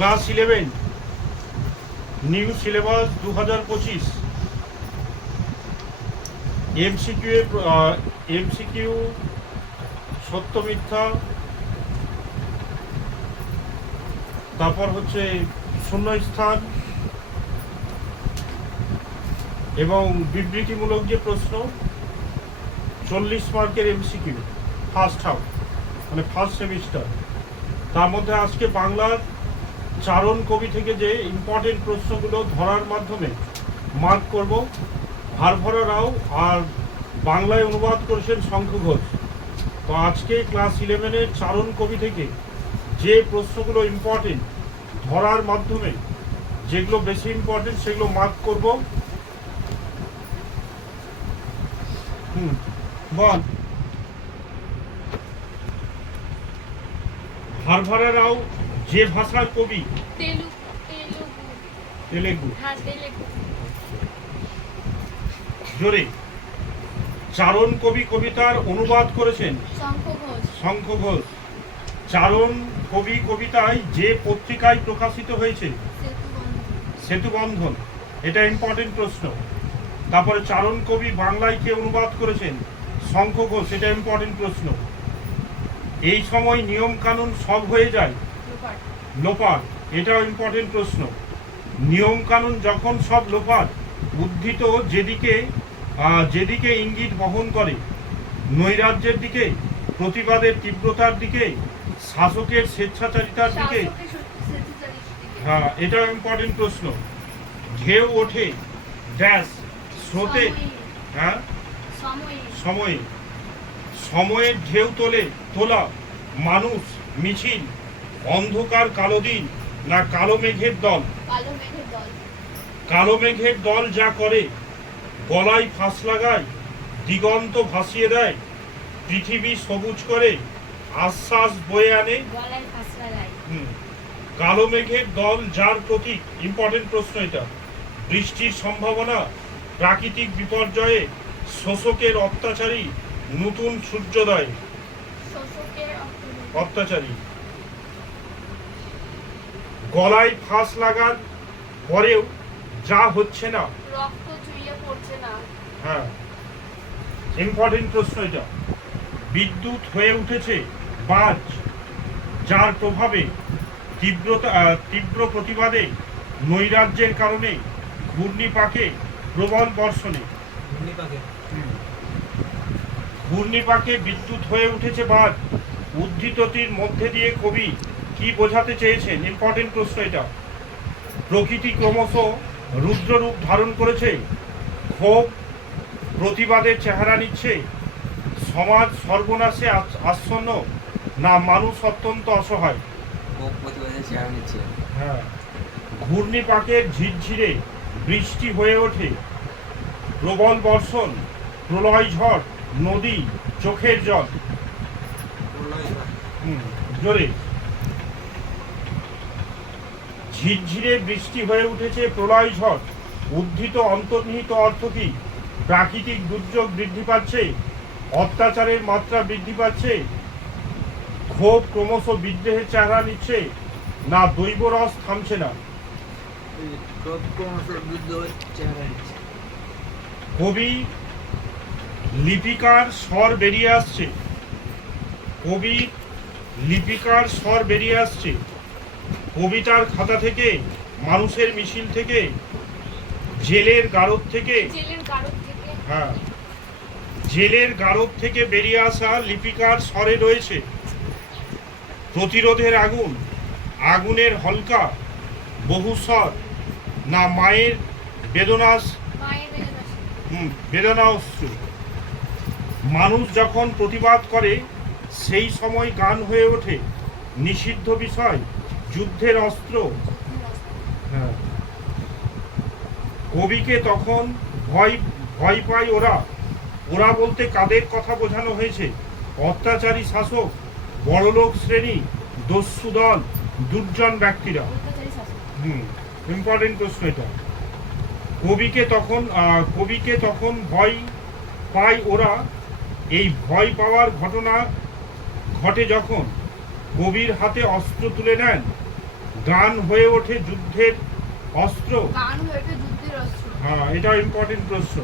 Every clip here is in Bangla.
ক্লাস 11 নিউ সিলেবাস 2025 এমসিকিউ সত্য মিথ্যা, তারপর হচ্ছে শূন্যস্থান এবং বিবৃতিমূলক যে প্রশ্ন 40 মার্কের এমসিকিউ ফার্স্ট হাফ মানে ফার্স্ট সেমিস্টার। তার মধ্যে আজকে বাংলার চারণ কবি থেকে যে ইম্পর্টেন্ট প্রশ্নগুলো ধরার মাধ্যমে মার্ক করব। ভারভরা রাও আর বাংলায় অনুবাদ করেছেন শঙ্খ ঘোষ। তো আজকে ক্লাস 11-এর চারণ কবি থেকে যে প্রশ্নগুলো ইম্পর্টেন্ট ধরার মাধ্যমে যেগুলো বেশি ইম্পর্টেন্ট সেগুলো মার্ক করব। বল। ভারভরা রাও যে ভাষার কবি? তেলেগু। জোরে। চারণ কবি কবিতার অনুবাদ করেছেন শঙ্খ ঘোষ। চারণ কবি কবিতায় যে পত্রিকায় প্রকাশিত হয়েছে? সেতুবন্ধন। এটা ইম্পর্টেন্ট প্রশ্ন। তারপরে চারণ কবি বাংলায় কে অনুবাদ করেছেন? শঙ্খ ঘোষ। এটা ইম্পর্টেন্ট প্রশ্ন। এই সময় নিয়ম কানুন সব হয়ে যায় লোপাট। এটাও ইম্পর্টেন্ট প্রশ্ন। নিয়ম কানুন যখন সব লোপাট, উদ্ধৃত যেদিকে ইঙ্গিত বহন করে, নৈরাজ্যের দিকে, প্রতিবাদের তীব্রতার দিকে, শাসকের স্বেচ্ছাচারিতার দিকে। হ্যাঁ, এটাও ইম্পর্টেন্ট প্রশ্ন। ঢেউ ওঠে ড্যাশ স্রোতে। হ্যাঁ, সময়ের ঢেউ তোলা মানুষ মিছিল, অন্ধকার কালো দিন না কালো মেঘের দল? কালো মেঘের দল যা করে, গলায় ফাঁস লাগায়, দিগন্ত ভাসিয়ে দেয়, পৃথিবী সবুজ করে, আশ্বাস বয়ে আনে। কালো মেঘের দল যার প্রতীক। ইম্পর্টেন্ট প্রশ্ন এটা। বৃষ্টির সম্ভাবনা, প্রাকৃতিক বিপর্যয়ে, শোষকের অত্যাচারী, নতুন সূর্যোদয়। অত্যাচারী। গলায় ফাঁস লাগার পরেও যা হচ্ছে না, হ্যাঁ ইম্পর্টেন্ট প্রশ্ন এটা। বিদ্যুৎ হয়ে উঠেছে বাজ, যার প্রভাবে তীব্র প্রতিবাদে, নৈরাজ্যের কারণে, ঘূর্ণিপাকে, প্রবল বর্ষণে। ঘূর্ণিপাকে বিদ্যুৎ হয়ে উঠেছে বাজ, উদ্ধৃতটির মধ্যে দিয়ে কবি কি বোঝাতে চেয়েছেন? ইম্পর্টেন্ট প্রশ্ন এটা। প্রকৃতি ক্রমশ রুদ্ররূপ ধারণ করেছে, ক্ষোভ প্রতিবাদের চেহারা নিচ্ছে, সমাজ সর্বনাশে আসন্ন না মানুষ অত্যন্ত অসহায়? হ্যাঁ। ঘূর্ণিপাকের ঝিরঝিরে বৃষ্টি হয়ে ওঠে, প্রবল বর্ষণ, প্রলয় ঝড়, নদী চোখের জল। জোরে। ঝিরঝিরে বৃষ্টি হয়ে উঠেছে, প্রলয় ঝড়। উদ্ধৃত অন্তর্নিহিত অর্থ কি? প্রাকৃতিক দুর্যোগ বৃদ্ধি পাচ্ছে, অত্যাচারের মাত্রা বৃদ্ধি পাচ্ছে, ক্ষোভ ক্রমশ বিদ্রোহের চেহারা নিচ্ছে, না দৈব রস থামছে না? কবি লিপিকার স্বর বেরিয়ে আসছে। কবি লিপিকার স্বর বেরিয়ে আসছে কবিতার খাতা থেকে, মানুষের মিছিল থেকে, জেলের গারদ থেকে। হ্যাঁ, জেলের গারদ থেকে বেরিয়ে আসা লিপিকার স্বরে রয়েছে প্রতিরোধের আগুন, আগুনের হলকা বহুস্বর, না মায়ের বেদনা অশ্রু। মানুষ যখন প্রতিবাদ করে সেই সময় গান হয়ে ওঠে নিষিদ্ধ বিষয়, যুদ্ধের অস্ত্র। হ্যাঁ, কবিকে তখন ভয় পায় ওরা বলতে কাদের কথা বোঝানো হয়েছে? অত্যাচারী শাসক, বড়লোক শ্রেণী, দস্যু দল, দুর্জন ব্যক্তিরা। ইম্পর্টেন্ট প্রশ্ন এটা। কবিকে তখন ভয় পায় ওরা। এই ভয় পাওয়ার ঘটনা ঘটে যখন কবির হাতে অস্ত্র তুলে নেন গান হয়ে ওঠে যুদ্ধের অস্ত্র। গান হয়ে ওঠে যুদ্ধের অস্ত্র। হ্যাঁ, এটা ইম্পর্টেন্ট প্রশ্ন।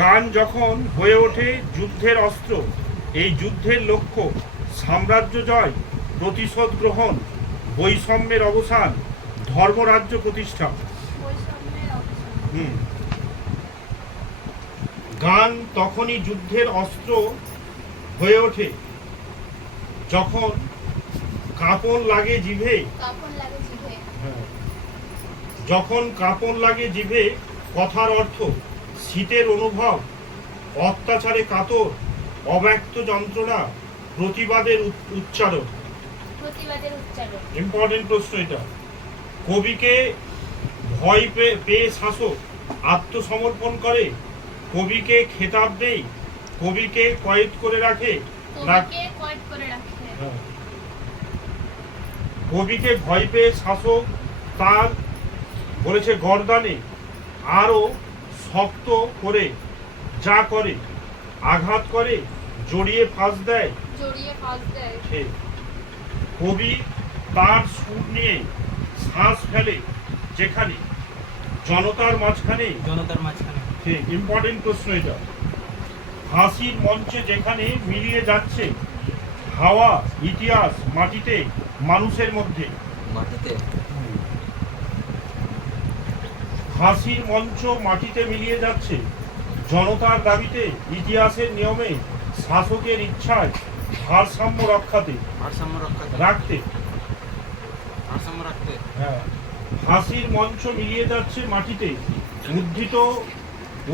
গান যখন হয়ে ওঠে যুদ্ধের অস্ত্র, এই যুদ্ধের লক্ষ্য সাম্রাজ্য জয়, প্রতিশোধ গ্রহণ, বৈষম্যের অবসান, ধর্মরাজ্য প্রতিষ্ঠা। বৈষম্যের অবসান। গান তখনই যুদ্ধের অস্ত্র হয়ে ওঠে যখন কাঁপন লাগে জিভে। কাঁপন লাগে জিভে। হ্যাঁ, যখন কাঁপন লাগে জিভে কথার অর্থ, শীতের অনুভব, অত্যাচারে কাতর, অব্যক্ত যন্ত্রণা, প্রতিবাদের উচ্চারণ। প্রতিবাদের উচ্চারণ। ইম্পর্টেন্ট প্রশ্ন এটা। কবিকে ভয় পেয়ে শাসক আত্মসমর্পণ করে, কবিকে খেতাব দেই, কবিকে কয়েদ করে রাখে। কবিকে কয়েদ করে রাখে। হ্যাঁ। কবিকে ভয় পেয়ে শাসক তার বলেছে গর্দানে আরো শক্ত করে যা করে, আঘাত করে, জড়িয়ে ফাঁস দেয়। জড়িয়ে ফাঁস দেয়। ঠিক। কবি তার সুর নিয়ে শ্বাস ফেলে যেখানে জনতার মাঝখানে। ঠিক, ইম্পর্টেন্ট প্রশ্ন এটা। হাসির মঞ্চে যেখানে মিলিয়ে যাচ্ছে হাওয়া, ইতিহাস, মাটিতে, মানুষের মধ্যে। হাসির মঞ্চ মাটিতে মিলিয়ে যাচ্ছে জনতার দাবিতে, ইতিহাসের নিয়মে, শাসকের ইচ্ছায়, ভারসাম্য রাখতে। হ্যাঁ, হাসির মঞ্চ মিলিয়ে যাচ্ছে মাটিতে,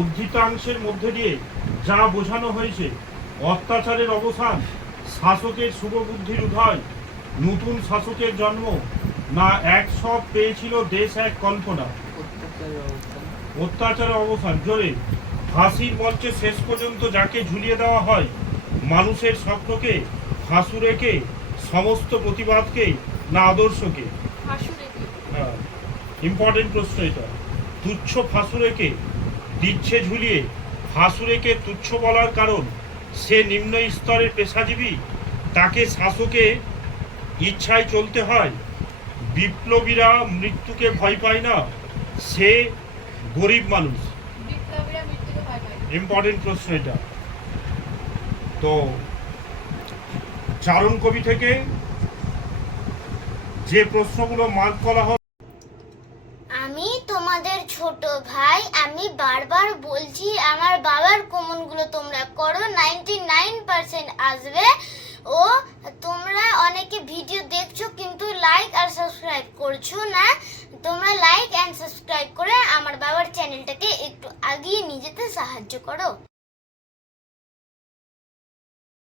উদ্ধৃতাংশের মধ্যে দিয়ে যা বোঝানো হয়েছে অত্যাচারের অবসান, শাসকের শুভবুদ্ধির উদয়, নতুন শাসকের জন্ম, না এক সব পেয়েছিল দেশ এক কল্পনা। অত্যাচারের অবসান জোরে। হাসির মঞ্চে শেষ পর্যন্ত যাকে ঝুলিয়ে দেওয়া হয়, মানুষের স্বপ্নকে, হাসুরেকে, সমস্ত প্রতিবাদকে, না আদর্শকে। হ্যাঁ, ইম্পর্টেন্ট প্রশ্ন এটা। তুচ্ছ ফাঁসুরেকে দিচ্ছে ঝুলিয়ে, ফাঁসুরেকে তুচ্ছ বলার কারণ সে নিম্ন স্তরের পেশাজীবী, তাকে শাসকে ইচ্ছায় চলতে হয়। বিপ্লবীরা মৃত্যুকে ভয় পায় না, সে গরিব মানুষ। ইম্পর্টেন্ট প্রশ্ন এটা। তো চারণ কবি থেকে যে প্রশ্নগুলো মার্ক করা হয়। আমি তোমাদের ছোট ভাই, আমি বারবার বলছি আমার বাবার কমেন্টগুলো তোমরা করো, 99% আসবে। ও তোমরা অনেকে ভিডিও দেখছো কিন্তু লাইক আর সাবস্ক্রাইব করছো না। তোমরা লাইক এন্ড সাবস্ক্রাইব করে আমার বাবার চ্যানেলটাকে একটু আগিয়ে নিয়ে যেতে সাহায্য করো।